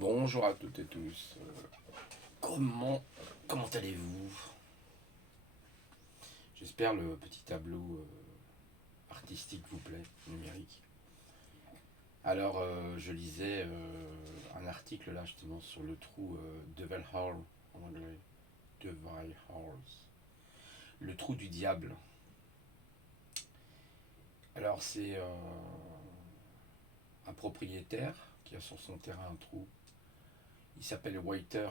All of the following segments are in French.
Bonjour à toutes et tous. Comment, comment allez-vous? J'espère le petit tableau artistique vous plaît, numérique. Alors, je lisais un article là justement sur le trou Devil Hall en anglais. Devil Halls. Le trou du diable. Alors, c'est un propriétaire qui a sur son terrain un trou. Il s'appelle Whiter.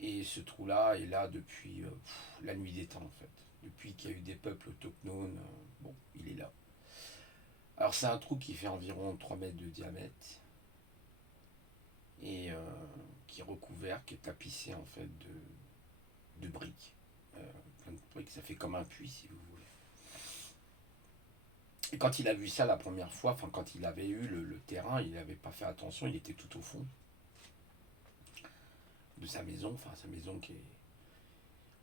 Et ce trou-là est là depuis la nuit des temps en fait. Depuis qu'il y a eu des peuples autochtones, bon, il est là. Alors c'est un trou qui fait environ 3 mètres de diamètre et qui est recouvert, qui est tapissé en fait de briques. Plein de briques, ça fait comme un puits si vous voulez. Et quand il a vu ça la première fois, enfin quand il avait eu le terrain, il n'avait pas fait attention, il était tout au fond de sa maison, enfin sa maison qui est.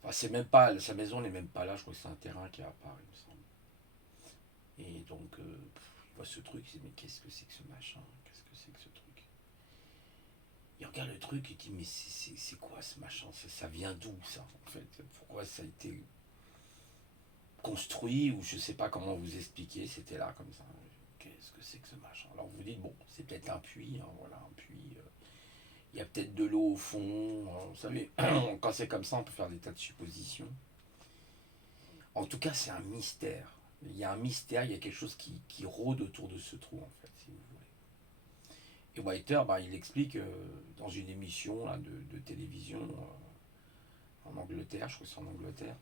Enfin, c'est même pas. Sa maison n'est même pas là, je crois que c'est un terrain qui est à part, il me semble. Et donc, il voit ce truc, il dit, mais qu'est-ce que c'est que ce machin? Qu'est-ce que c'est que ce truc? Il regarde le truc et il dit, mais c'est quoi ce machin? Ça vient d'où ça, en fait? Pourquoi ça a été construit? Ou je sais pas comment vous expliquer, c'était là comme ça. Qu'est-ce que c'est que ce machin? Alors vous dites, bon, c'est peut-être un puits, hein, voilà, un puits. Il y a peut-être de l'eau au fond. Vous savez, quand c'est comme ça, on peut faire des tas de suppositions. En tout cas, c'est un mystère. Il y a un mystère, il y a quelque chose qui rôde autour de ce trou, en fait, si vous voulez. Et Whiter, bah, il explique dans une émission là, de télévision en Angleterre, je crois que c'est en Angleterre,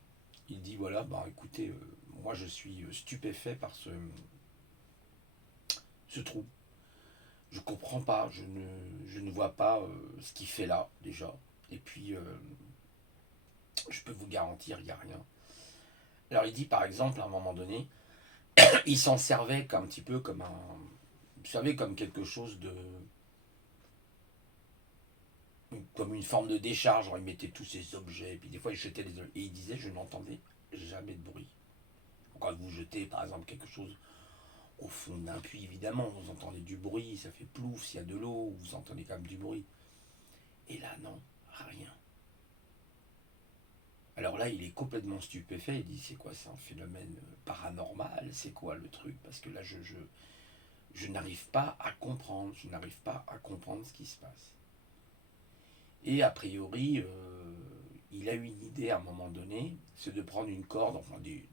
il dit voilà, bah écoutez, moi je suis stupéfait par ce trou. Je comprends pas, je ne vois pas ce qu'il fait là, déjà. Et puis, je peux vous garantir, il n'y a rien. Alors il dit par exemple, à un moment donné, il s'en servait un petit peu comme un. Vous savez, comme quelque chose de. Comme une forme de décharge. Genre, il mettait tous ses objets, puis des fois il jetait les objets. Et il disait je n'entendais jamais de bruit. Quand vous jetez par exemple quelque chose au fond d'un puits, évidemment, vous entendez du bruit, ça fait plouf, s'il y a de l'eau, vous entendez quand même du bruit. Et là, non, rien. Alors là, il est complètement stupéfait, il dit c'est quoi, c'est un phénomène paranormal, c'est quoi le truc? Parce que là, je n'arrive pas à comprendre, je n'arrive pas à comprendre ce qui se passe. Et a priori, il a eu une idée à un moment donné, c'est de prendre une corde, enfin du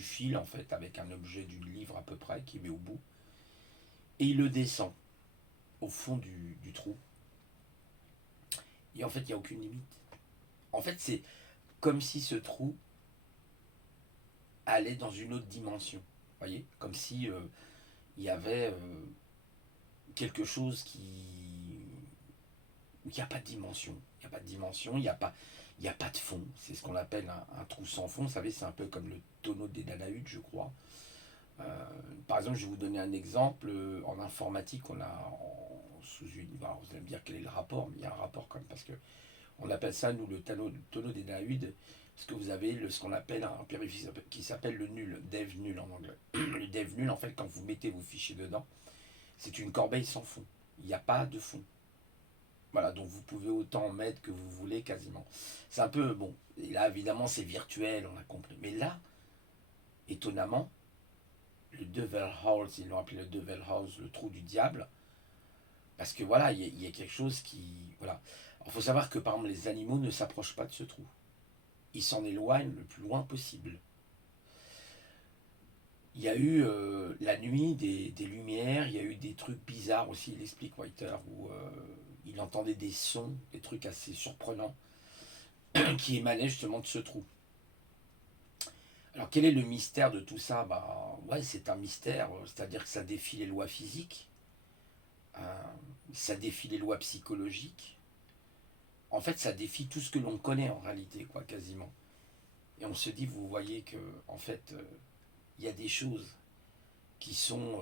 fil en fait, avec un objet d'une livre à peu près, qu'il met au bout, et il le descend au fond du trou. Et en fait, il n'y a aucune limite. En fait, c'est comme si ce trou allait dans une autre dimension. Vous voyez? Comme si il y avait quelque chose qui. Il n'y a pas de dimension. Il n'y a pas de dimension, il n'y a pas de fond. C'est ce qu'on appelle un trou sans fond. Vous savez, c'est un peu comme le tonneau des Danaïdes, je crois. Par exemple, je vais vous donner un exemple. En informatique, on a sous une. Alors, vous allez me dire quel est le rapport, mais il y a un rapport quand même, parce que on appelle ça, nous, le tonneau des Danaïdes, parce que vous avez ce qu'on appelle un périphérique qui s'appelle le nul, dev nul en anglais. Le dev nul, en fait, quand vous mettez vos fichiers dedans, c'est une corbeille sans fond. Il n'y a pas de fond. Voilà, donc vous pouvez autant mettre que vous voulez quasiment. C'est un peu, bon, et là évidemment c'est virtuel, on a compris. Mais là, étonnamment, le Devil House, ils l'ont appelé le Devil House, le trou du diable, parce que voilà, il y a quelque chose qui. Voilà. Il faut savoir que par exemple les animaux ne s'approchent pas de ce trou. Ils s'en éloignent le plus loin possible. Il y a eu la nuit des lumières, il y a eu des trucs bizarres aussi, il explique Whiter, où il entendait des sons, des trucs assez surprenants qui émanait justement de ce trou. Alors quel est le mystère de tout ça? Bah ouais, c'est un mystère, c'est-à-dire que ça défie les lois physiques, euh, ça défie les lois psychologiques. En fait, ça défie tout ce que l'on connaît en réalité, quoi, quasiment. Et on se dit, vous voyez que, en fait, il y a des choses qui sont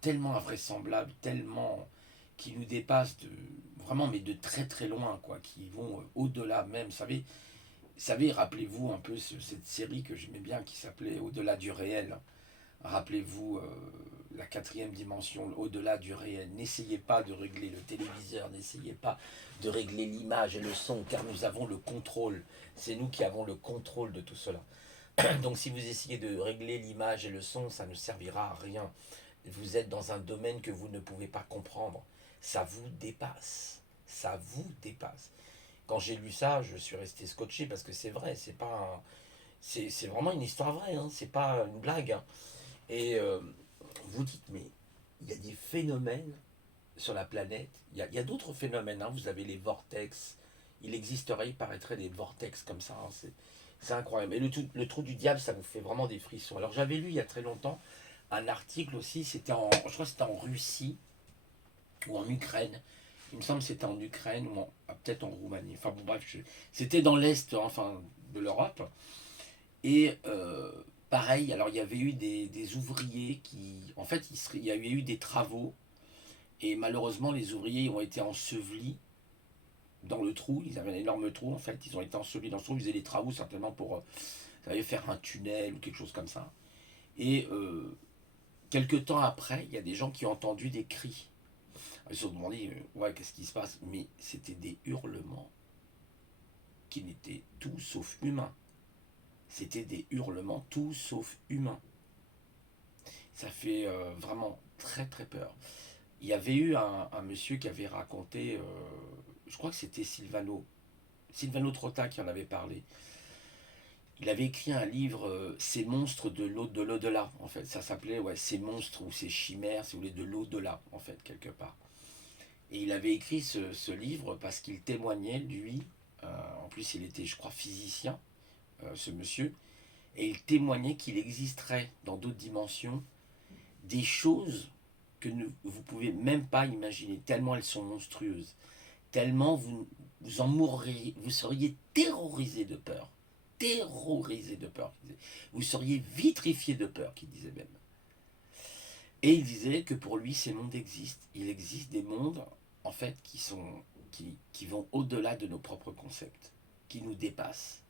tellement invraisemblables, tellement qui nous dépassent de vraiment, mais de très très loin, quoi, qui vont au-delà même. Vous savez, rappelez-vous un peu cette série que j'aimais bien qui s'appelait Au-delà du réel. Rappelez-vous la quatrième dimension, au-delà du réel. N'essayez pas de régler le téléviseur, n'essayez pas de régler l'image et le son, car nous avons le contrôle. C'est nous qui avons le contrôle de tout cela. Donc si vous essayez de régler l'image et le son, ça ne servira à rien. Vous êtes dans un domaine que vous ne pouvez pas comprendre. Ça vous dépasse. Ça vous dépasse. Quand j'ai lu ça, je suis resté scotché parce que c'est vrai, c'est pas c'est vraiment une histoire vraie, hein, c'est pas une blague, hein. Et vous dites, mais il y a des phénomènes sur la planète, il y a d'autres phénomènes, hein. Vous avez les vortex, il existerait, il paraîtrait des vortex comme ça, hein. C'est incroyable. Et le trou du diable, ça vous fait vraiment des frissons. Alors j'avais lu il y a très longtemps un article aussi, je crois que c'était en Russie ou en Ukraine. Il me semble que c'était en Ukraine ou peut-être en Roumanie. Enfin bon, bref, c'était dans l'Est, enfin, de l'Europe. Et pareil, alors il y avait eu des ouvriers qui... En fait, il y a eu des travaux. Et malheureusement, les ouvriers ont été ensevelis dans le trou. Ils avaient un énorme trou, en fait. Ils ont été ensevelis dans ce trou. Ils faisaient des travaux certainement pour faire un tunnel ou quelque chose comme ça. Et quelques temps après, il y a des gens qui ont entendu des cris. Ils se sont demandé, ouais, qu'est-ce qui se passe? Mais c'était des hurlements qui n'étaient tout sauf humains. C'était des hurlements tout sauf humains. Ça fait vraiment très très peur. Il y avait eu un monsieur qui avait raconté, je crois que c'était Silvano Trotta qui en avait parlé. Il avait écrit un livre, Ces monstres de l'au-delà, en fait. Ça s'appelait, ouais, Ces monstres ou ces chimères, si vous voulez, de l'au-delà, en fait, quelque part. Et il avait écrit ce livre parce qu'il témoignait, lui, en plus il était, je crois, physicien, ce monsieur, et il témoignait qu'il existerait dans d'autres dimensions des choses que vous ne pouvez même pas imaginer, tellement elles sont monstrueuses, tellement vous en mourriez, vous seriez terrorisé de peur. Terrorisé de peur. Vous seriez vitrifié de peur, qu'il disait même. Et il disait que pour lui, ces mondes existent. Il existe des mondes, en fait, qui vont au-delà de nos propres concepts, qui nous dépassent.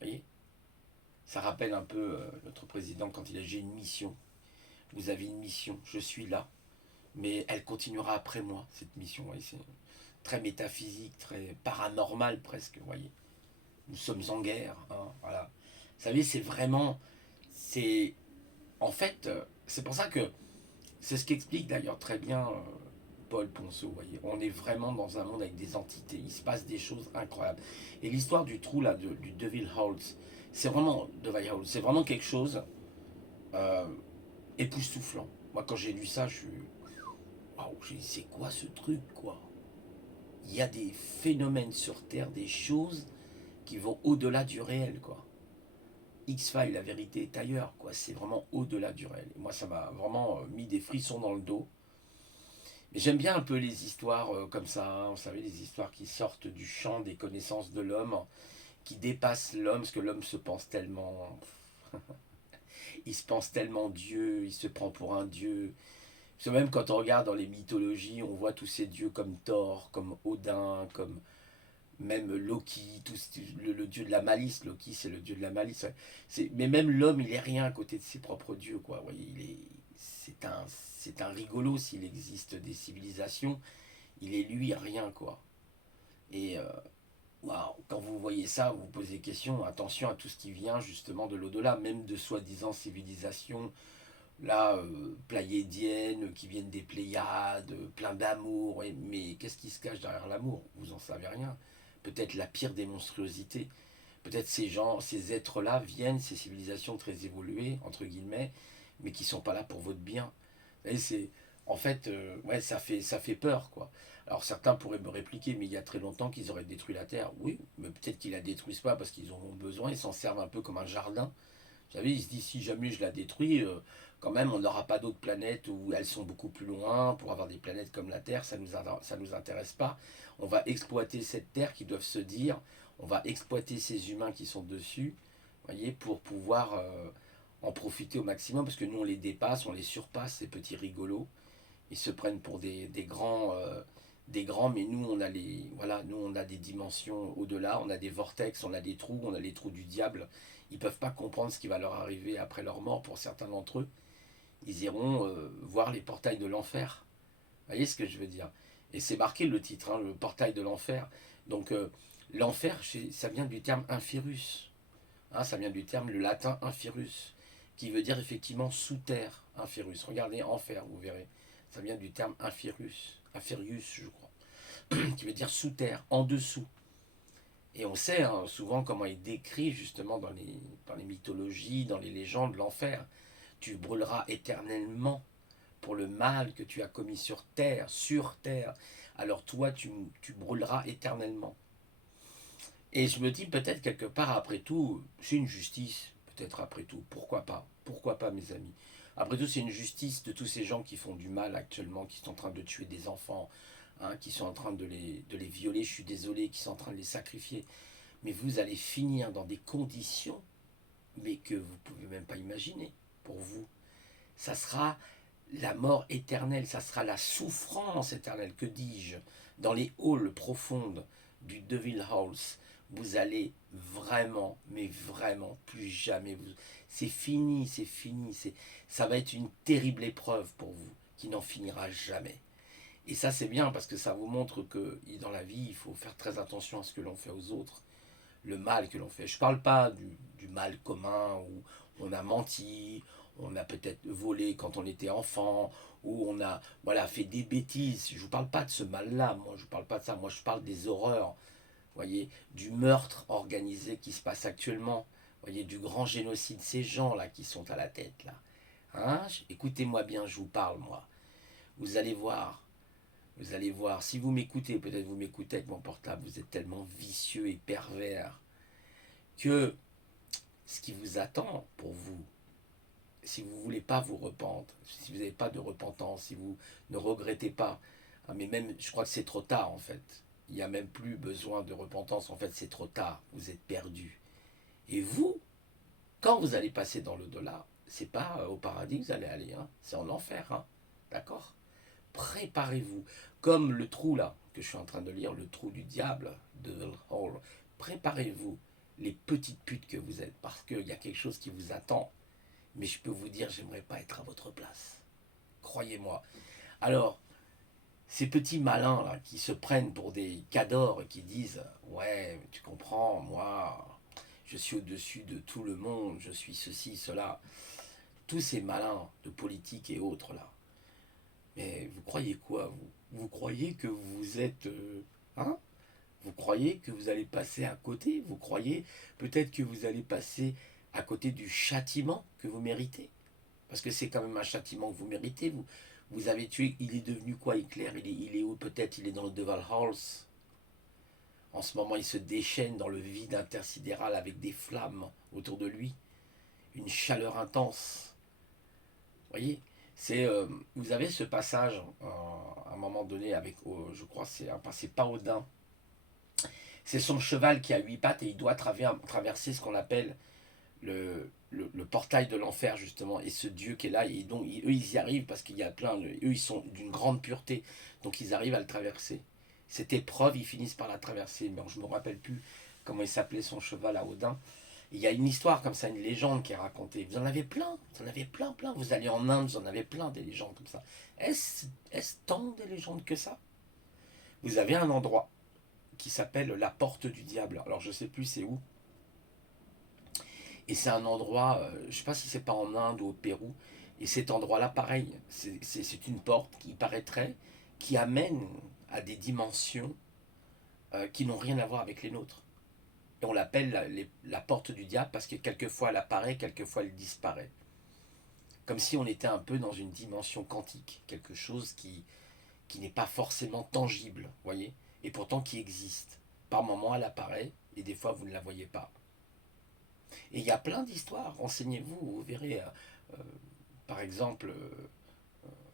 Vous voyez? Ça rappelle un peu notre président quand il a dit j'ai une mission. Vous avez une mission, je suis là. Mais elle continuera après moi, cette mission. Vous voyez, c'est très métaphysique, très paranormal presque, vous voyez. Nous sommes en guerre, hein, voilà. Vous savez, c'est vraiment... C'est... En fait, c'est pour ça que... C'est ce qu'explique d'ailleurs très bien Paul Ponceau, vous voyez. On est vraiment dans un monde avec des entités. Il se passe des choses incroyables. Et l'histoire du trou, là, du Devil Holtz, c'est vraiment quelque chose euh, époustouflant. Moi, quand j'ai lu ça, je suis... Waouh, j'ai dit, c'est quoi ce truc, quoi? Il y a des phénomènes sur Terre, des choses qui vont au-delà du réel, quoi. X-Files, la vérité est ailleurs, quoi. C'est vraiment au-delà du réel. Et moi, ça m'a vraiment mis des frissons dans le dos. Mais j'aime bien un peu les histoires comme ça, hein, vous savez, les histoires qui sortent du champ des connaissances de l'homme, qui dépassent l'homme, parce que l'homme se pense tellement... Il se pense tellement Dieu, il se prend pour un Dieu. Parce que même quand on regarde dans les mythologies, on voit tous ces dieux comme Thor, comme Odin, comme même Loki, le dieu de la malice. Loki, c'est le dieu de la malice. Ouais. Mais même l'homme, il est rien à côté de ses propres dieux, quoi. Vous voyez, c'est un rigolo s'il existe des civilisations. Il est lui rien, quoi. Et waouh, quand vous voyez ça, vous vous posez des questions. Attention à tout ce qui vient justement de l'au-delà, même de soi-disant civilisations là, pléiadiennes, qui viennent des Pléiades, plein d'amour. Mais qu'est-ce qui se cache derrière l'amour? Vous en savez rien. Peut-être la pire des monstruosités. Peut-être ces gens, ces êtres-là viennent, ces civilisations très évoluées, entre guillemets, mais qui sont pas là pour votre bien. Vous voyez, en fait, ouais, ça fait peur, quoi. Alors certains pourraient me répliquer, mais il y a très longtemps qu'ils auraient détruit la Terre. Oui, mais peut-être qu'ils la détruisent pas parce qu'ils en ont besoin, ils s'en servent un peu comme un jardin. Vous savez, il se dit, si jamais je la détruis, quand même, on n'aura pas d'autres planètes où elles sont beaucoup plus loin. Pour avoir des planètes comme la Terre, ça nous intéresse pas. On va exploiter cette Terre qui doivent se dire, on va exploiter ces humains qui sont dessus, voyez, pour pouvoir en profiter au maximum, parce que nous, on les dépasse, on les surpasse, ces petits rigolos. Ils se prennent pour des grands, mais nous, voilà, nous, on a des dimensions au-delà, on a des vortex, on a des trous, on a les trous du diable. Ils peuvent pas comprendre ce qui va leur arriver après leur mort pour certains d'entre eux. ils iront voir les portails de l'enfer. Vous voyez ce que je veux dire? Et c'est marqué le titre, hein, le portail de l'enfer. Donc l'enfer, ça vient du terme infirus. Hein, ça vient du terme le latin infirus, qui veut dire effectivement sous terre, infirus. Regardez, enfer, vous verrez. Ça vient du terme infirus, infirius, je crois, qui veut dire sous terre, en dessous. Et on sait hein, souvent comment il décrit justement dans les mythologies, dans les légendes, l'enfer. Tu brûleras éternellement pour le mal que tu as commis sur terre, alors toi tu brûleras éternellement. Et je me dis peut-être quelque part après tout, c'est une justice, peut-être après tout, pourquoi pas mes amis. Après tout c'est une justice de tous ces gens qui font du mal actuellement, qui sont en train de tuer des enfants, hein, qui sont en train de les violer, je suis désolé, qui sont en train de les sacrifier. Mais vous allez finir dans des conditions, mais que vous ne pouvez même pas imaginer pour vous. Ça sera la mort éternelle, ça sera la souffrance éternelle, que dis-je, dans les halls profondes du Devil House. Vous allez vraiment, mais vraiment, plus jamais vous. C'est fini, ça va être une terrible épreuve pour vous, qui n'en finira jamais. Et ça, c'est bien parce que ça vous montre que dans la vie, il faut faire très attention à ce que l'on fait aux autres, le mal que l'on fait. Je ne parle pas du mal commun où on a menti, on a peut-être volé quand on était enfant, où on a voilà, fait des bêtises. Je ne vous parle pas de ce mal-là, moi je ne parle pas de ça, moi je parle des horreurs, voyez, du meurtre organisé qui se passe actuellement, voyez, du grand génocide, ces gens-là qui sont à la tête, là. Hein, écoutez-moi bien, je vous parle, moi. Vous allez voir, vous allez voir, si vous m'écoutez, peut-être vous m'écoutez avec mon portable, vous êtes tellement vicieux et pervers que ce qui vous attend pour vous, si vous ne voulez pas vous rependre, si vous n'avez pas de repentance, si vous ne regrettez pas, hein, mais même, je crois que c'est trop tard en fait. Il n'y a même plus besoin de repentance, en fait c'est trop tard, vous êtes perdu. Et vous, quand vous allez passer dans l'au-delà, c'est pas au paradis que vous allez aller, hein, c'est en enfer, hein, d'accord? Préparez-vous, comme le trou là, que je suis en train de lire, le trou du diable, de Hall, préparez-vous, les petites putes que vous êtes, parce qu'il y a quelque chose qui vous attend. Mais je peux vous dire, j'aimerais pas être à votre place. Croyez-moi. Alors, ces petits malins là qui se prennent pour des cadors et qui disent ouais, tu comprends, moi, je suis au-dessus de tout le monde, je suis ceci, cela. Tous ces malins de politique et autres là. Mais vous croyez quoi vous croyez que vous êtes hein? Vous croyez que vous allez passer à côté? Vous croyez peut-être que vous allez passer à côté du châtiment que vous méritez? Parce que c'est quand même un châtiment que vous méritez. Vous avez tué, il est devenu quoi Hitler? Il est où? Peut-être il est dans le Devil Halls. En ce moment, il se déchaîne dans le vide intersidéral avec des flammes autour de lui. Une chaleur intense. Vous voyez vous avez ce passage à un moment donné avec, je crois, c'est pas Odin. C'est son cheval qui a 8 pattes et il doit traverser ce qu'on appelle le portail de l'enfer justement, et ce Dieu qui est là, et donc eux ils y arrivent parce qu'il y a eux ils sont d'une grande pureté, donc ils arrivent à le traverser. Cette épreuve, ils finissent par la traverser, mais je me rappelle plus comment il s'appelait son cheval à Odin. Il y a une histoire comme ça, une légende qui est racontée. Vous en avez plein, plein. Vous allez en Inde, vous en avez plein des légendes comme ça. Est-ce tant des légendes que ça? Vous avez un endroit qui s'appelle la porte du diable. Alors je sais plus c'est où, et c'est un endroit, je ne sais pas si c'est pas en Inde ou au Pérou, et cet endroit-là, pareil, c'est une porte qui paraîtrait, qui amène à des dimensions qui n'ont rien à voir avec les nôtres. Et on l'appelle la porte du diable parce que quelquefois elle apparaît, quelquefois elle disparaît. Comme si on était un peu dans une dimension quantique, quelque chose qui n'est pas forcément tangible, voyez, et pourtant qui existe. Par moments elle apparaît, et des fois vous ne la voyez pas. Et il y a plein d'histoires, renseignez-vous, vous verrez, par exemple,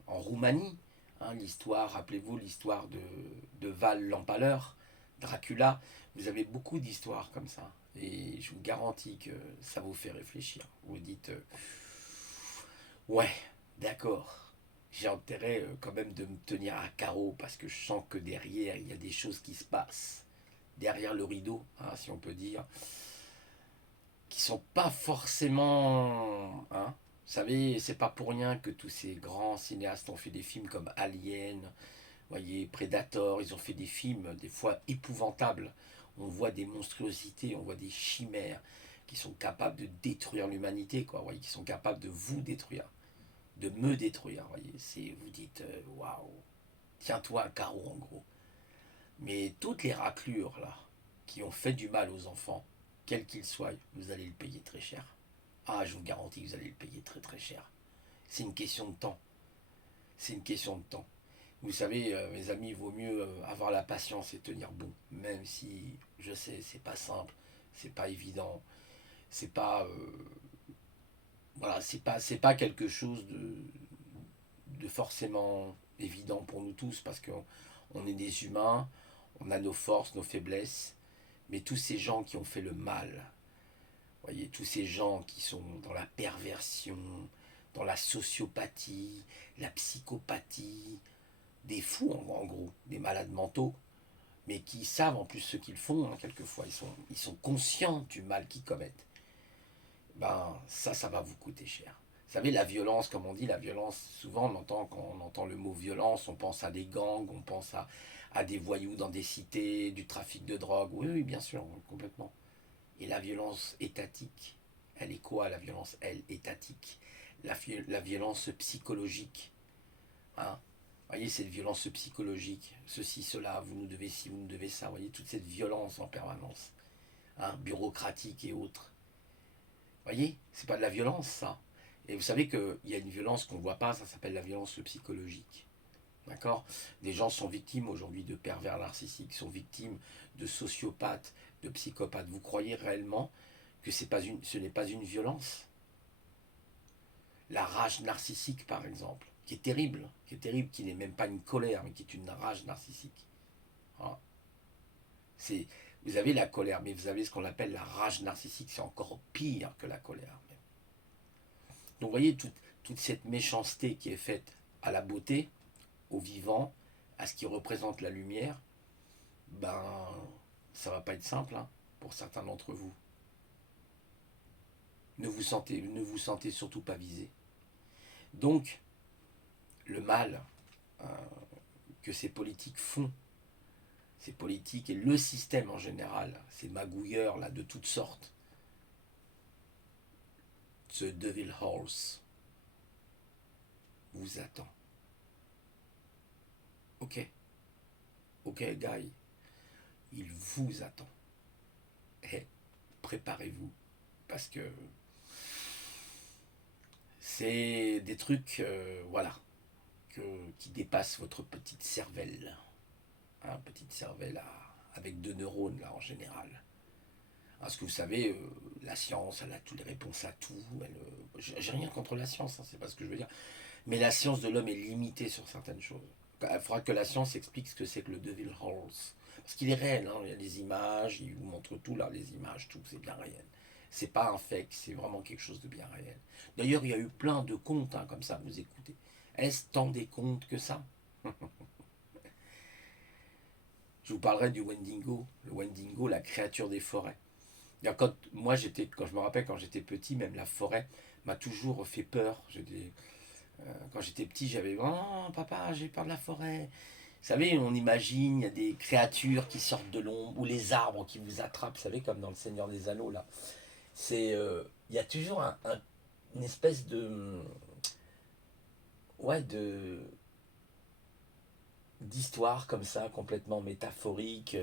en Roumanie, hein, l'histoire, rappelez-vous l'histoire de Val l'Empaleur, Dracula, vous avez beaucoup d'histoires comme ça. Et je vous garantis que ça vous fait réfléchir. Vous dites, ouais, d'accord, j'ai intérêt quand même de me tenir à carreau parce que je sens que derrière, il y a des choses qui se passent. Derrière le rideau, hein, si on peut dire, qui sont pas forcément, hein, savez, c'est pas pour rien que tous ces grands cinéastes ont fait des films comme Alien, voyez, Predator, ils ont fait des films des fois épouvantables. On voit des monstruosités, on voit des chimères qui sont capables de détruire l'humanité, quoi, voyez, qui sont capables de vous détruire, de me détruire, voyez. C'est, vous dites, waouh, tiens-toi un carreau en gros. Mais toutes les raclures là, qui ont fait du mal aux enfants, quels qu'ils soient, vous allez le payer très cher. Ah, je vous garantis que vous allez le payer très très cher. C'est une question de temps. C'est une question de temps. Vous savez, mes amis, il vaut mieux avoir la patience et tenir bon, même si je sais, c'est pas simple, c'est pas évident, c'est pas, voilà, c'est pas quelque chose de forcément évident pour nous tous parce qu'on on est des humains, on a nos forces, nos faiblesses, mais tous ces gens qui ont fait le mal, voyez, tous ces gens qui sont dans la perversion, dans la sociopathie, la psychopathie, des fous en gros, des malades mentaux, mais qui savent en plus ce qu'ils font, hein, quelquefois, ils sont conscients du mal qu'ils commettent. Ben ça va vous coûter cher. Vous savez, la violence, comme on dit, la violence, souvent on entend, quand on entend le mot violence, on pense à des gangs, on pense à des voyous dans des cités, du trafic de drogue, oui, oui, bien sûr, complètement. Et la violence étatique, elle est quoi la violence, elle, étatique? La violence psychologique, hein? Vous voyez, cette violence psychologique, ceci, cela, vous nous devez ci, vous nous devez ça, vous voyez, toute cette violence en permanence, hein, bureaucratique et autres. Vous voyez, c'est pas de la violence, ça. Et vous savez qu'il y a une violence qu'on ne voit pas, ça s'appelle la violence psychologique. D'accord. Des gens sont victimes aujourd'hui de pervers narcissiques, sont victimes de sociopathes, de psychopathes. Vous croyez réellement que ce n'est pas une violence? La rage narcissique, par exemple, qui est terrible, qui n'est même pas une colère, mais qui est une rage narcissique. Hein. C'est, vous avez la colère, mais vous avez ce qu'on appelle la rage narcissique, c'est encore pire que la colère. Donc vous voyez toute cette méchanceté qui est faite à la beauté, au vivant, à ce qui représente la lumière, ben ça va pas être simple hein, pour certains d'entre vous. Ne vous sentez surtout pas visé. Donc le mal euh, que ces politiques font, ces politiques et le système en général, ces magouilleurs là de toutes sortes, ce Devil Horse vous attend. Ok, ok, guy, il vous attend. Et préparez-vous parce que c'est des trucs, voilà, qui dépassent votre petite cervelle. Hein, petite cervelle avec 2 neurones, là, en général. Parce que vous savez, la science, elle a toutes les réponses à tout. J'ai rien contre la science, hein, c'est pas ce que je veux dire. Mais la science de l'homme est limitée sur certaines choses. Il faudra que la science explique ce que c'est que le Devil Horse. Parce qu'il est réel, hein, il y a des images, il vous montre tout, là, les images, tout, c'est bien réel. C'est pas un fake, c'est vraiment quelque chose de bien réel. D'ailleurs, il y a eu plein de contes, hein, comme ça, vous écoutez. Est-ce tant des contes que ça? Je vous parlerai du Wendigo. Le Wendigo, la créature des forêts. Quand je me rappelle, quand j'étais petit, même la forêt m'a toujours fait peur. Quand j'étais petit, j'avais oh papa, j'ai peur de la forêt. Vous savez, on imagine, il y a des créatures qui sortent de l'ombre, ou les arbres qui vous attrapent, vous savez, comme dans le Seigneur des Anneaux, là. Il y a toujours une espèce ouais, d'histoire comme ça, complètement métaphorique,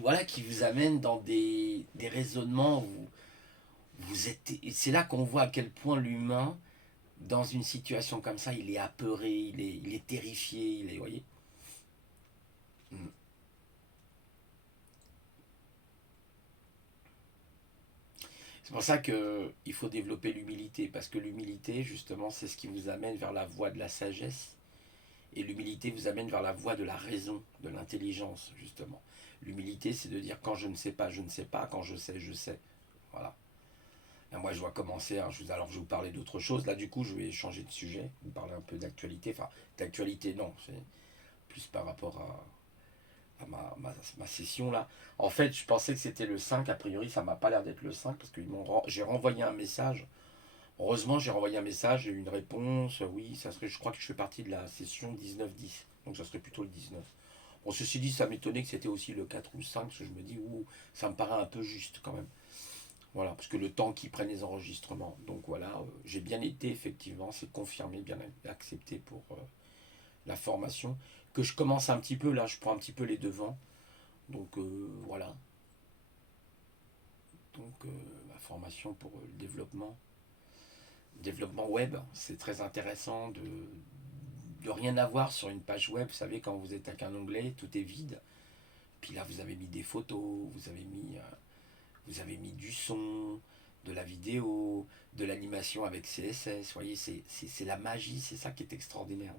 voilà, qui vous amène dans des raisonnements où vous êtes. C'est là qu'on voit à quel point l'humain, dans une situation comme ça, il est apeuré, il est terrifié, vous voyez. Mm. C'est pour ça qu'il faut développer l'humilité, parce que l'humilité, justement, c'est ce qui vous amène vers la voie de la sagesse, et l'humilité vous amène vers la voie de la raison, de l'intelligence, justement. L'humilité, c'est de dire quand je ne sais pas, je ne sais pas, quand je sais, je sais. Voilà. Là, moi, je dois commencer. Hein, alors, je vais vous parler d'autre chose. Là, du coup, je vais changer de sujet, vous parler un peu d'actualité. Enfin, d'actualité, non, c'est plus par rapport à ma session là. En fait, je pensais que c'était le 5. A priori, ça m'a pas l'air d'être le 5 parce que j'ai renvoyé un message Heureusement, j'ai renvoyé un message, j'ai eu une réponse. Oui, ça serait, je crois que je fais partie de la session 19-10. Donc ça serait plutôt le 19. Bon, ceci dit, ça m'étonnait que c'était aussi le 4 ou le 5, parce que je me dis, ouh, ça me paraît un peu juste quand même. Voilà, parce que le temps qu'ils prennent les enregistrements. Donc voilà, j'ai bien été, effectivement, c'est confirmé, bien accepté pour la formation. Que je commence un petit peu, là, je prends un petit peu les devants. Donc voilà, donc la formation pour le développement web, c'est très intéressant de rien avoir sur une page web. Vous savez, quand vous êtes avec un onglet, tout est vide. Puis là, vous avez mis des photos, vous avez mis du son, de la vidéo, de l'animation avec CSS. Vous voyez, c'est la magie, c'est ça qui est extraordinaire.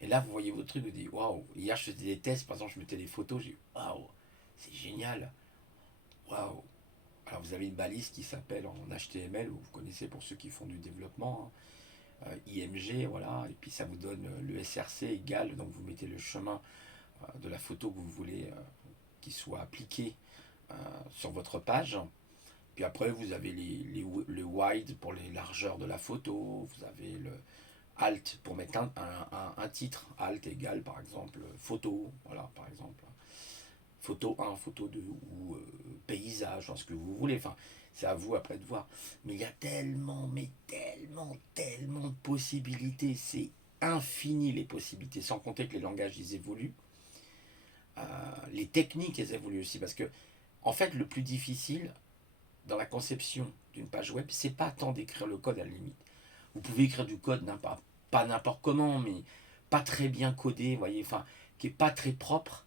Et là, vous voyez votre truc, vous dites waouh. Hier, je faisais des tests, par exemple, je mettais des photos, j'ai dit waouh, c'est génial, waouh. Alors, vous avez une balise qui s'appelle en HTML, vous connaissez pour ceux qui font du développement, hein, IMG, voilà, et puis ça vous donne le SRC égal, donc vous mettez le chemin de la photo que vous voulez qui soit appliquée sur votre page. Puis après, vous avez le wide pour les largeurs de la photo, vous avez le alt pour mettre un titre, alt égale par exemple photo, voilà par exemple, photo 1, photo 2 ou paysage, ce que vous voulez, enfin c'est à vous après de voir. Mais il y a tellement, mais tellement, tellement de possibilités, c'est infini les possibilités, sans compter que les langages ils évoluent, les techniques elles évoluent aussi, parce que en fait le plus difficile dans la conception d'une page web, c'est pas tant d'écrire le code à la limite. Vous pouvez écrire du code pas n'importe comment, mais pas très bien codé, vous voyez, enfin, qui est pas très propre.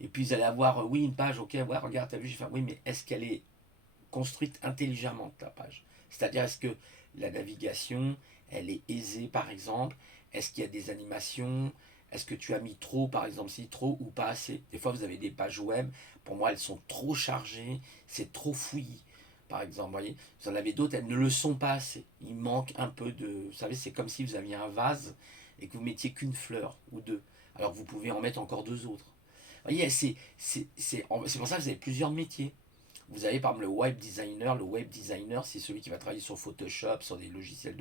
Et puis vous allez avoir, oui, une page, ok, ouais, regarde, t'as vu, j'ai fait, oui, mais est-ce qu'elle est construite intelligemment, ta page? C'est-à-dire, est-ce que la navigation, elle est aisée, par exemple? Est-ce qu'il y a des animations? Est-ce que tu as mis trop, par exemple, si trop ou pas assez? Des fois, vous avez des pages web, pour moi, elles sont trop chargées, c'est trop fouillis. Par exemple, vous voyez, vous en avez d'autres, elles ne le sont pas assez. Il manque un peu de. Vous savez, c'est comme si vous aviez un vase et que vous mettiez qu'une fleur ou deux. Alors que vous pouvez en mettre encore deux autres. Vous voyez, c'est pour ça que vous avez plusieurs métiers. Vous avez par exemple le web designer. Le web designer, c'est celui qui va travailler sur Photoshop, sur des logiciels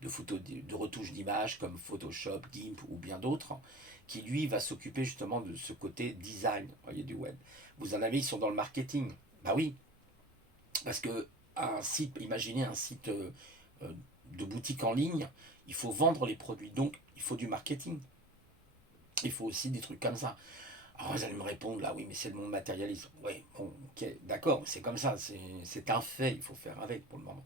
de photo, de retouche d'images comme Photoshop, GIMP ou bien d'autres, qui lui va s'occuper justement de ce côté design, voyez, du web. Vous en avez, ils sont dans le marketing. Bah oui, parce que un site, imaginez un site de boutique en ligne, il faut vendre les produits, donc il faut du marketing. Il faut aussi des trucs comme ça. Alors vous allez me répondre là, oui, mais c'est le monde matérialiste. Oui, bon, ok, d'accord, c'est comme ça, c'est un fait, il faut faire avec pour le moment.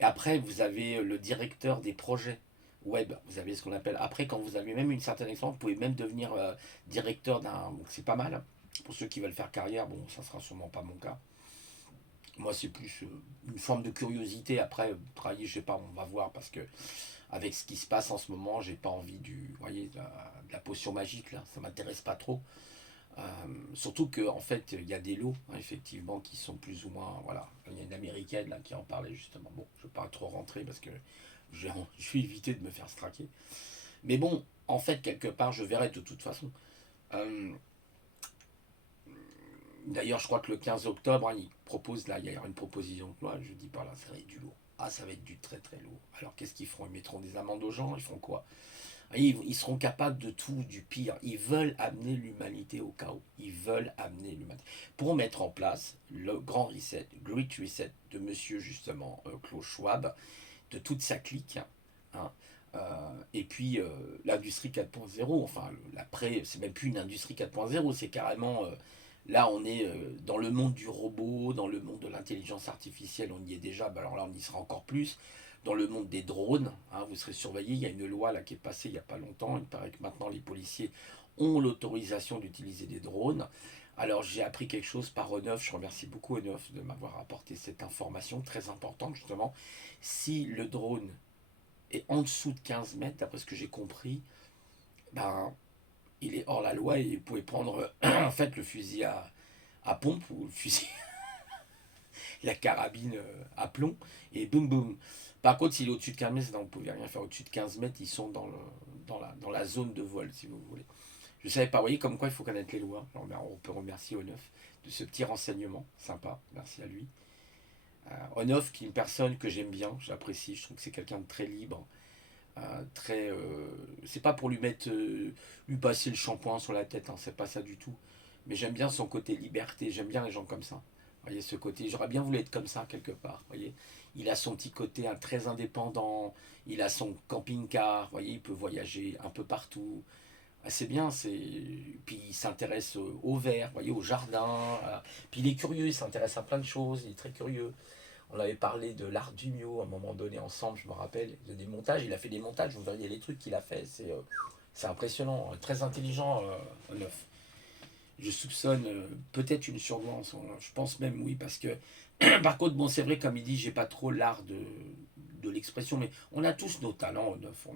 Et après, vous avez le directeur des projets web. Vous avez ce qu'on appelle, après, quand vous avez même une certaine expérience, vous pouvez même devenir directeur d'un. Donc c'est pas mal. Pour ceux qui veulent faire carrière, bon, ça sera sûrement pas mon cas. Moi, c'est plus une forme de curiosité. Après, travailler, je sais pas, on va voir, parce que avec ce qui se passe en ce moment, j'ai pas envie vous voyez, de la potion magique, là. Ça m'intéresse pas trop. Euh, Surtout qu'en fait, il y a des lots, hein, effectivement, qui sont plus ou moins. Voilà. Il y a une américaine là, qui en parlait justement. Bon, je ne vais pas trop rentrer parce que je vais éviter de me faire straquer. Mais bon, en fait, quelque part, je verrai de toute façon. Euh, D'ailleurs, je crois que le 15 octobre, hein, il propose, là, il y a une proposition de loi. Je dis par là, ça va être du lourd. Ah, ça va être du très très lourd. Alors, qu'est-ce qu'ils feront? Ils mettront des amendes aux gens? Ils feront quoi? Ils seront capables de tout, du pire. Ils veulent amener l'humanité au chaos. Ils veulent amener l'humanité. Pour mettre en place le grand reset, Great Reset de monsieur justement Klaus Schwab, de toute sa clique, hein, et puis l'industrie 4.0, enfin l'après, c'est même plus une industrie 4.0, c'est carrément, là on est dans le monde du robot, dans le monde de l'intelligence artificielle, on y est déjà, bah, alors là on y sera encore plus, dans le monde des drones, hein, vous serez surveillé, il y a une loi là qui est passée il n'y a pas longtemps, il paraît que maintenant les policiers ont l'autorisation d'utiliser des drones. Alors j'ai appris quelque chose par Oneuf, je remercie beaucoup Oneuf de m'avoir apporté cette information très importante justement. Si le drone est en dessous de 15 mètres, d'après ce que j'ai compris, ben, il est hors la loi et vous pouvez prendre en fait le fusil à pompe ou le fusil, la carabine à plomb et boum boum. Par contre, s'il est au-dessus de 15 mètres, non, vous ne pouvez rien faire. Au-dessus de 15 mètres, ils sont dans la zone de vol, si vous voulez. Je ne savais pas, vous voyez, comme quoi il faut connaître les lois. Alors, ben, on peut remercier Oneuf de ce petit renseignement, sympa, merci à lui. On-Off, qui est une personne que j'aime bien, j'apprécie, je trouve que c'est quelqu'un de très libre, très... c'est pas pour lui mettre, lui passer le shampoing sur la tête, hein, c'est pas ça du tout. Mais j'aime bien son côté liberté, j'aime bien les gens comme ça. Vous voyez, ce côté, j'aurais bien voulu être comme ça quelque part. Vous voyez, il a son petit côté hein, très indépendant, il a son camping-car, vous voyez, il peut voyager un peu partout. Ah, c'est bien, c'est... Puis il s'intéresse au vert, vous voyez, au jardin. Puis il est curieux, il s'intéresse à plein de choses, il est très curieux. On avait parlé de l'art du mio à un moment donné ensemble, je me rappelle, de des montages. Il a fait des montages, vous verriez les trucs qu'il a fait, c'est impressionnant, très intelligent, Neuf. Je soupçonne peut-être une survenance, je pense même oui, parce que par contre, bon, c'est vrai, comme il dit, j'ai pas trop l'art de l'expression, mais on a tous nos talents, Neuf.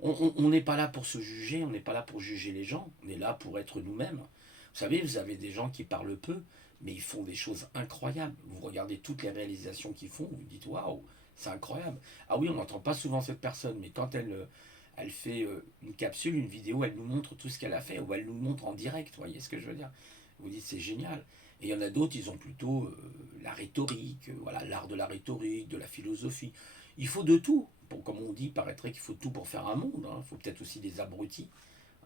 On n'est pas là pour se juger, on n'est pas là pour juger les gens, on est là pour être nous-mêmes. Vous savez, vous avez des gens qui parlent peu, mais ils font des choses incroyables. Vous regardez toutes les réalisations qu'ils font, vous vous dites waouh, c'est incroyable. Ah oui, on n'entend pas souvent cette personne, mais quand elle fait une capsule, une vidéo, elle nous montre tout ce qu'elle a fait, ou elle nous montre en direct, vous voyez ce que je veux dire. Vous dites c'est génial. Et il y en a d'autres, ils ont plutôt la rhétorique, voilà, l'art de la rhétorique, de la philosophie. Il faut de tout. Bon, comme on dit, il paraîtrait qu'il faut tout pour faire un monde. Hein. Il faut peut-être aussi des abrutis.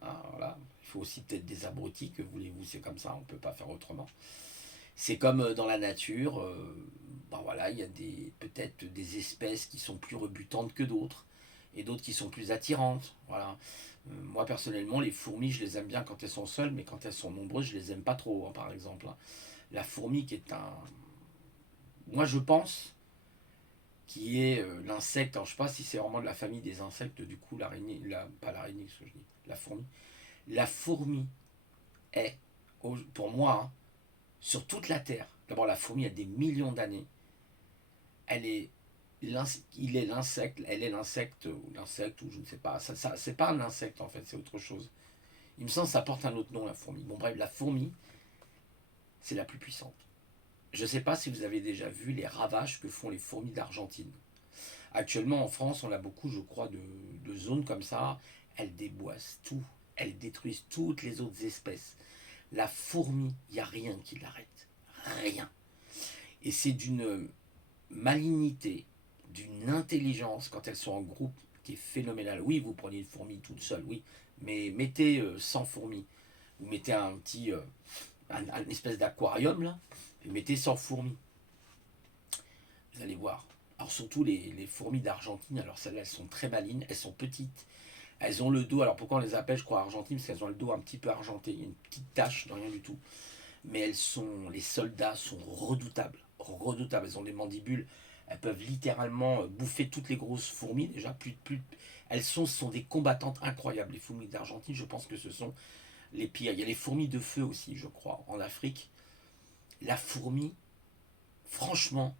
Hein, voilà. Il faut aussi peut-être des abrutis, que voulez-vous, c'est comme ça, on ne peut pas faire autrement. C'est comme dans la nature, ben voilà, il y a peut-être des espèces qui sont plus rebutantes que d'autres, et d'autres qui sont plus attirantes. Voilà. Moi personnellement, les fourmis, je les aime bien quand elles sont seules, mais quand elles sont nombreuses, je les aime pas trop, hein, par exemple. Hein. La fourmi qui est un... Moi je pense qui est l'insecte, alors je ne sais pas si c'est vraiment de la famille des insectes, du coup l'araignée, pas l'araignée, ce que je dis, la fourmi. La fourmi est, pour moi, hein, sur toute la Terre, d'abord la fourmi a des millions d'années, elle est, il est l'insecte, elle est l'insecte, ou je ne sais pas, c'est pas un insecte en fait, c'est autre chose. Il me semble que ça porte un autre nom, la fourmi. Bon bref, la fourmi, c'est la plus puissante. Je ne sais pas si vous avez déjà vu les ravages que font les fourmis d'Argentine. Actuellement, en France, on a beaucoup, je crois, de zones comme ça. Elles déboissent tout. Elles détruisent toutes les autres espèces. La fourmi, il n'y a rien qui l'arrête. Rien. Et c'est d'une malignité, d'une intelligence quand elles sont en groupe qui est phénoménale. Oui, vous prenez une fourmi toute seule, oui. Mais mettez 100 fourmis. Vous mettez un petit... un espèce d'aquarium, là. Et mettez 100 fourmis. Vous allez voir. Alors surtout les fourmis d'Argentine, alors celles-là, elles sont très malignes, elles sont petites, elles ont le dos, alors pourquoi on les appelle, je crois, argentines, parce qu'elles ont le dos un petit peu argenté, il y a une petite tache, de rien du tout. Mais les soldats sont redoutables, redoutables, elles ont des mandibules, elles peuvent littéralement bouffer toutes les grosses fourmis, déjà, ce sont des combattantes incroyables, les fourmis d'Argentine, je pense que ce sont les pires. Il y a les fourmis de feu aussi, je crois, en Afrique. La fourmi, franchement,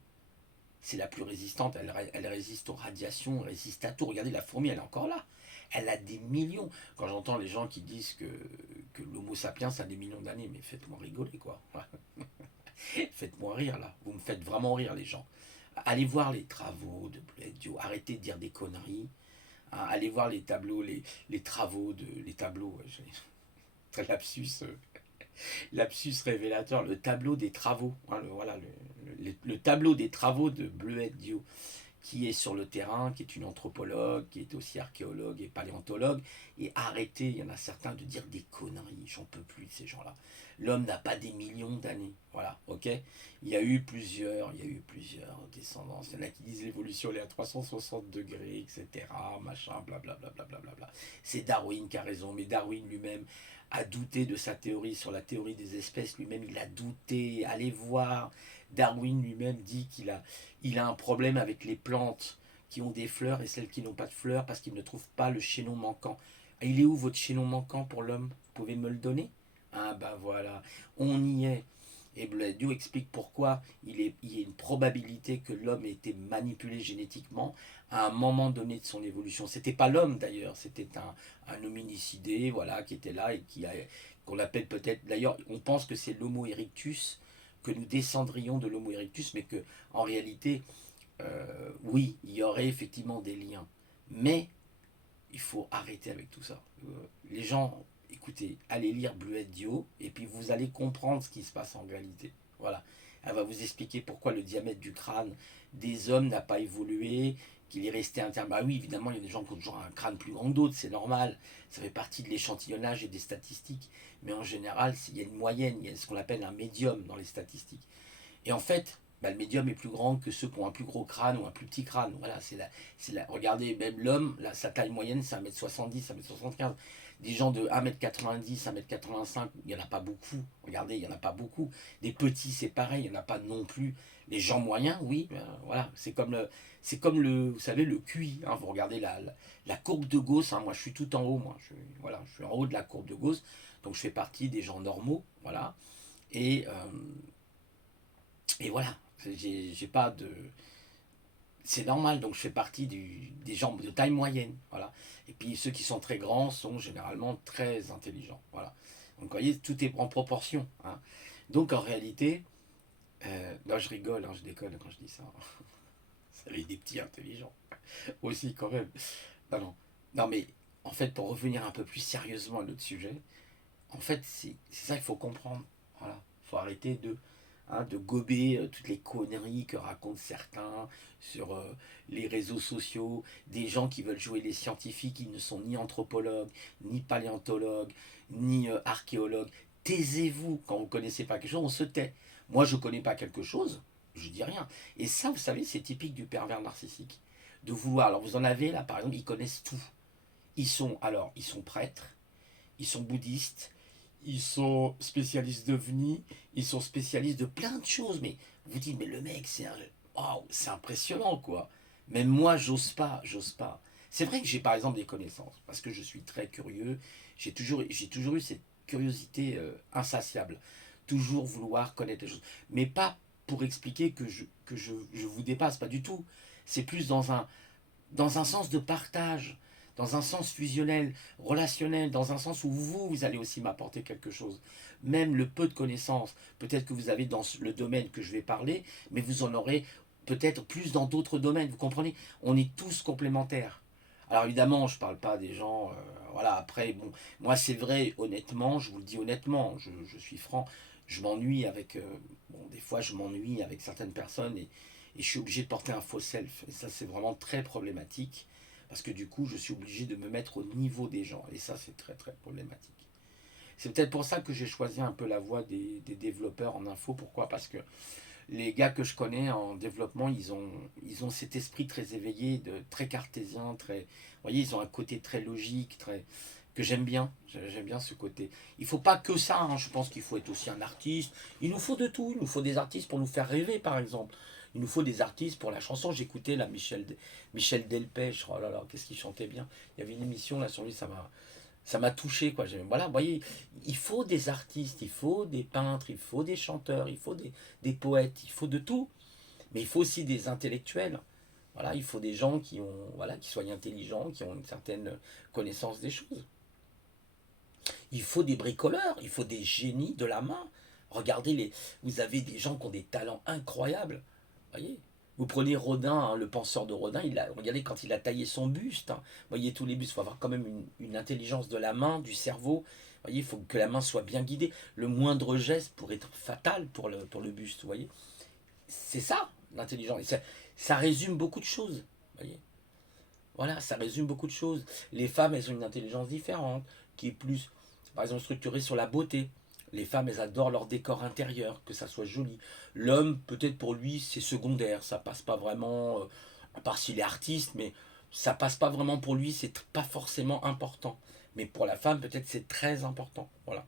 c'est la plus résistante, elle résiste aux radiations, elle résiste à tout. Regardez, la fourmi, elle est encore là. Elle a des millions. Quand j'entends les gens qui disent que l'Homo sapiens a des millions d'années, mais faites-moi rigoler, quoi. Faites-moi rire, là. Vous me faites vraiment rire, les gens. Allez voir les travaux de Bled. Arrêtez de dire des conneries. Hein, allez voir les tableaux, les travaux de... Les tableaux, ouais, très lapsus révélateur, le tableau des travaux. Hein, voilà, le tableau des travaux de Bleuet Dio, qui est sur le terrain, qui est une anthropologue, qui est aussi archéologue et paléontologue. Et arrêtez, il y en a certains de dire des conneries, j'en peux plus de ces gens-là. L'homme n'a pas des millions d'années, voilà, ok. Il y a eu plusieurs descendances. Il y en a qui disent l'évolution elle est à 360 degrés, etc. Machin, blablabla. Bla, bla, bla, bla, bla. C'est Darwin qui a raison, mais Darwin lui-même a douté de sa théorie sur la théorie des espèces. Lui-même, il a douté. Allez voir. Darwin lui-même dit qu'il a un problème avec les plantes qui ont des fleurs et celles qui n'ont pas de fleurs parce qu'il ne trouve pas le chaînon manquant. Il est où votre chaînon manquant pour l'homme? Vous pouvez me le donner? Ah ben voilà, on y est. Et Bladio explique pourquoi il y a une probabilité que l'homme ait été manipulé génétiquement à un moment donné de son évolution. C'était pas l'homme d'ailleurs, c'était un hominicidé, voilà, qui était là et qu'on appelle peut-être, d'ailleurs, on pense que c'est l'Homo erectus, que nous descendrions de l'Homo erectus, mais que en réalité, oui, il y aurait effectivement des liens. Mais il faut arrêter avec tout ça. Les gens, écoutez, allez lire Bleuet Dio, et puis vous allez comprendre ce qui se passe en réalité. Voilà. Elle va vous expliquer pourquoi le diamètre du crâne des hommes n'a pas évolué, qu'il est resté interne. Bah oui, évidemment, il y a des gens qui ont toujours un crâne plus grand que d'autres, c'est normal. Ça fait partie de l'échantillonnage et des statistiques. Mais en général, il y a une moyenne, il y a ce qu'on appelle un médium dans les statistiques. Et en fait, bah, le médium est plus grand que ceux qui ont un plus gros crâne ou un plus petit crâne. Voilà, regardez, même l'homme, sa taille moyenne, c'est 1m70, 1m75. Des gens de 1m90, 1m85, il n'y en a pas beaucoup. Regardez, il n'y en a pas beaucoup. Des petits, c'est pareil, il n'y en a pas non plus. Les gens moyens, oui, voilà, c'est comme le, vous savez, le QI. Hein, vous regardez la courbe de Gauss, hein, moi je suis tout en haut, voilà, je suis en haut de la courbe de Gauss, donc je fais partie des gens normaux, voilà. Et, euh, et voilà, j'ai pas de. C'est normal, donc je fais partie des gens de taille moyenne, voilà. Et puis ceux qui sont très grands sont généralement très intelligents, voilà. Donc vous voyez, tout est en proportion. Hein. Donc en réalité, là je rigole, hein, je déconne quand je dis ça. Ça avait des petits intelligents aussi quand même. Non, non. Non mais en fait, pour revenir un peu plus sérieusement à notre sujet, en fait c'est ça qu'il faut comprendre. Voilà. Il faut arrêter de gober toutes les conneries que racontent certains sur les réseaux sociaux, des gens qui veulent jouer les scientifiques, qui ne sont ni anthropologues, ni paléontologues, ni archéologues. Taisez-vous quand vous ne connaissez pas quelque chose, on se tait. Moi, je ne connais pas quelque chose, je dis rien. Et ça, vous savez, c'est typique du pervers narcissique. De vouloir, alors vous en avez là, par exemple, ils connaissent tout. Ils sont prêtres, ils sont bouddhistes, ils sont spécialistes d'OVNI, ils sont spécialistes de plein de choses. Mais vous dites, mais le mec, waouh, c'est impressionnant, quoi. Même moi, j'ose pas. C'est vrai que j'ai par exemple des connaissances, parce que je suis très curieux. J'ai toujours eu cette curiosité insatiable. Toujours vouloir connaître les choses. Mais pas pour expliquer je vous dépasse, pas du tout. C'est plus dans un sens de partage, dans un sens fusionnel, relationnel, dans un sens où vous allez aussi m'apporter quelque chose. Même le peu de connaissances, peut-être que vous avez dans le domaine que je vais parler, mais vous en aurez peut-être plus dans d'autres domaines, vous comprenez? On est tous complémentaires. Alors évidemment, je ne parle pas des gens, voilà, après, bon, moi c'est vrai, honnêtement, je vous le dis honnêtement, je suis franc, je m'ennuie avec, bon, des fois je m'ennuie avec certaines personnes et je suis obligé de porter un faux self. Et ça, c'est vraiment très problématique. Parce que du coup, je suis obligé de me mettre au niveau des gens. Et ça, c'est très, très problématique. C'est peut-être pour ça que j'ai choisi un peu la voie des développeurs en info. Pourquoi? Parce que les gars que je connais en développement, ils ont cet esprit très éveillé, très cartésien, très. Vous voyez, ils ont un côté très logique, que j'aime bien. J'aime bien ce côté. Il ne faut pas que ça. Hein. Je pense qu'il faut être aussi un artiste. Il nous faut de tout. Il nous faut des artistes pour nous faire rêver, par exemple. Il nous faut des artistes pour la chanson. J'écoutais la Michel Delpech. Oh là là, qu'est-ce qu'il chantait bien. Il y avait une émission là sur lui, ça m'a touché quoi. Voilà, vous voyez, il faut des artistes, il faut des peintres, il faut des chanteurs, il faut des poètes, il faut de tout. Mais il faut aussi des intellectuels. Voilà, il faut des gens qui soient intelligents, qui ont une certaine connaissance des choses. Il faut des bricoleurs, il faut des génies de la main. Regardez vous avez des gens qui ont des talents incroyables. Voyez, vous prenez Rodin, hein, le penseur de Rodin, regardez quand il a taillé son buste. Hein, voyez tous les bustes, il faut avoir quand même une intelligence de la main, du cerveau. Voyez, il faut que la main soit bien guidée. Le moindre geste pourrait être fatal pour le buste. Voyez, c'est ça l'intelligence. Et ça résume beaucoup de choses. Voyez, voilà, ça résume beaucoup de choses. Les femmes, elles ont une intelligence différente, qui est plus, par exemple, structurée sur la beauté. Les femmes, elles adorent leur décor intérieur, que ça soit joli. L'homme, peut-être pour lui, c'est secondaire, ça passe pas vraiment, à part s'il est artiste, mais ça passe pas vraiment pour lui, c'est pas forcément important. Mais pour la femme, peut-être c'est très important. Voilà.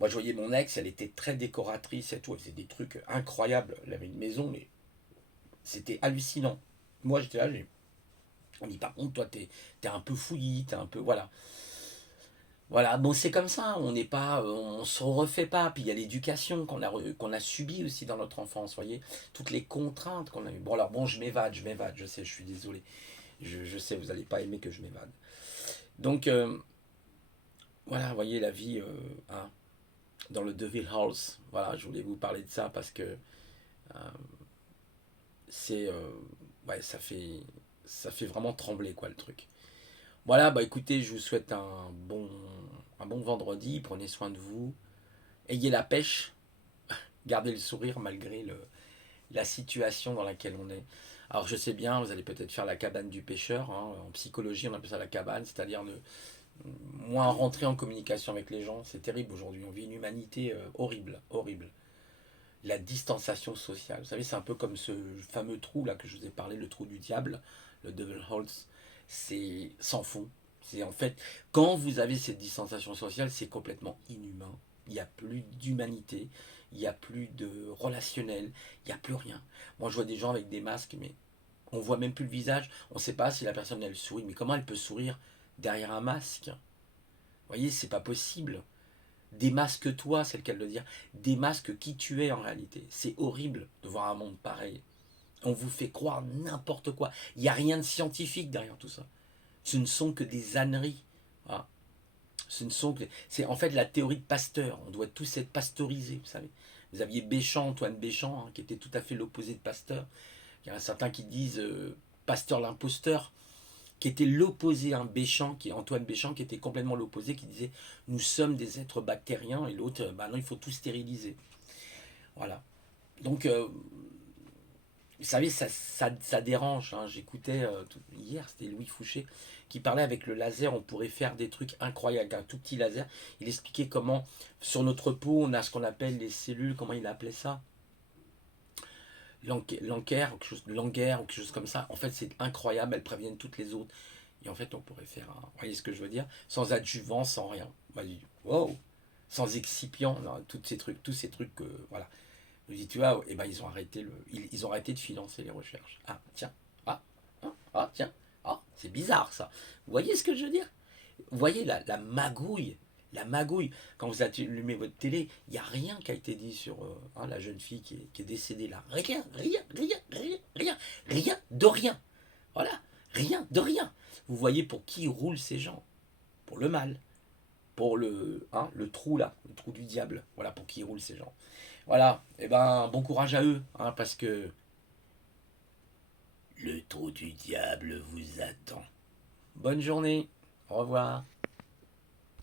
Moi, je voyais mon ex, elle était très décoratrice et tout, elle faisait des trucs incroyables. Elle avait une maison, mais c'était hallucinant. Moi, j'étais là, on dit par contre, toi, t'es un peu fouillis, t'es un peu. Voilà. Voilà, bon, c'est comme ça, on n'est pas, on se refait pas. Puis il y a l'éducation qu'on a subie aussi dans notre enfance, voyez, toutes les contraintes qu'on a eues. Bon, alors bon, je m'évade, je sais, je suis désolé. Je sais, vous n'allez pas aimer que je m'évade. Donc, voilà, vous voyez la vie hein, dans le Devil House. Voilà, je voulais vous parler de ça parce que c'est. Ouais, ça fait vraiment trembler, quoi, le truc. Voilà, bah écoutez, je vous souhaite un bon vendredi. Prenez soin de vous. Ayez la pêche. garder le sourire malgré la situation dans laquelle on est. Alors je sais bien, vous allez peut-être faire la cabane du pêcheur, hein. En psychologie on appelle ça la cabane, c'est-à-dire moins rentrer en communication avec les gens. C'est terrible aujourd'hui, on vit une humanité horrible, horrible. La distanciation sociale, vous savez, c'est un peu comme ce fameux trou là que je vous ai parlé, le trou du diable, le Devil Holes, c'est sans fond. C'est en fait, quand vous avez cette distanciation sociale, c'est complètement inhumain. Il n'y a plus d'humanité, il n'y a plus de relationnel, il n'y a plus rien. Moi, je vois des gens avec des masques, mais on voit même plus le visage. On ne sait pas si la personne elle sourit, mais comment elle peut sourire derrière un masque? Vous voyez, c'est pas possible. Démasque-toi, c'est le cas de le dire. Démasque qui tu es en réalité. C'est horrible de voir un monde pareil. On vous fait croire n'importe quoi. Il n'y a rien de scientifique derrière tout ça. Ce ne sont que des âneries. Voilà. Ce ne sont que... C'est en fait la théorie de Pasteur. On doit tous être pasteurisés, vous savez. Vous aviez Béchamp, Antoine Béchamp, hein, qui était tout à fait l'opposé de Pasteur. Il y en a certains qui disent Pasteur l'imposteur, qui était l'opposé à un Béchamp, qui est Antoine Béchamp, qui était complètement l'opposé, qui disait nous sommes des êtres bactériens, et l'autre, bah non, il faut tout stériliser. Voilà. Donc, vous savez, ça dérange. Hein. J'écoutais hier, c'était Louis Fouché, qui parlait avec le laser, on pourrait faire des trucs incroyables, un tout petit laser. Il expliquait comment, sur notre peau, on a ce qu'on appelle les cellules, comment il appelait ça, Languer, ou quelque chose comme ça. En fait, c'est incroyable, elles préviennent toutes les autres. Et en fait, on pourrait faire, vous voyez ce que je veux dire, sans adjuvant, sans rien. Wow, sans excipient, non, tous ces trucs, voilà. Je dis, tu vois, et ben ils ont arrêté de financer les recherches. Ah, tiens, tiens, c'est bizarre ça. Vous voyez ce que je veux dire? Vous voyez la magouille, la magouille. Quand vous allumez votre télé, il n'y a rien qui a été dit sur la jeune fille qui est décédée là. Rien de rien. Voilà, rien de rien. Vous voyez pour qui roulent ces gens? Pour le mal. Pour le trou là, le trou du diable. Voilà pour qui roulent ces gens. Voilà, et ben bon courage à eux, hein, parce que le trou du diable vous attend. Bonne journée, au revoir.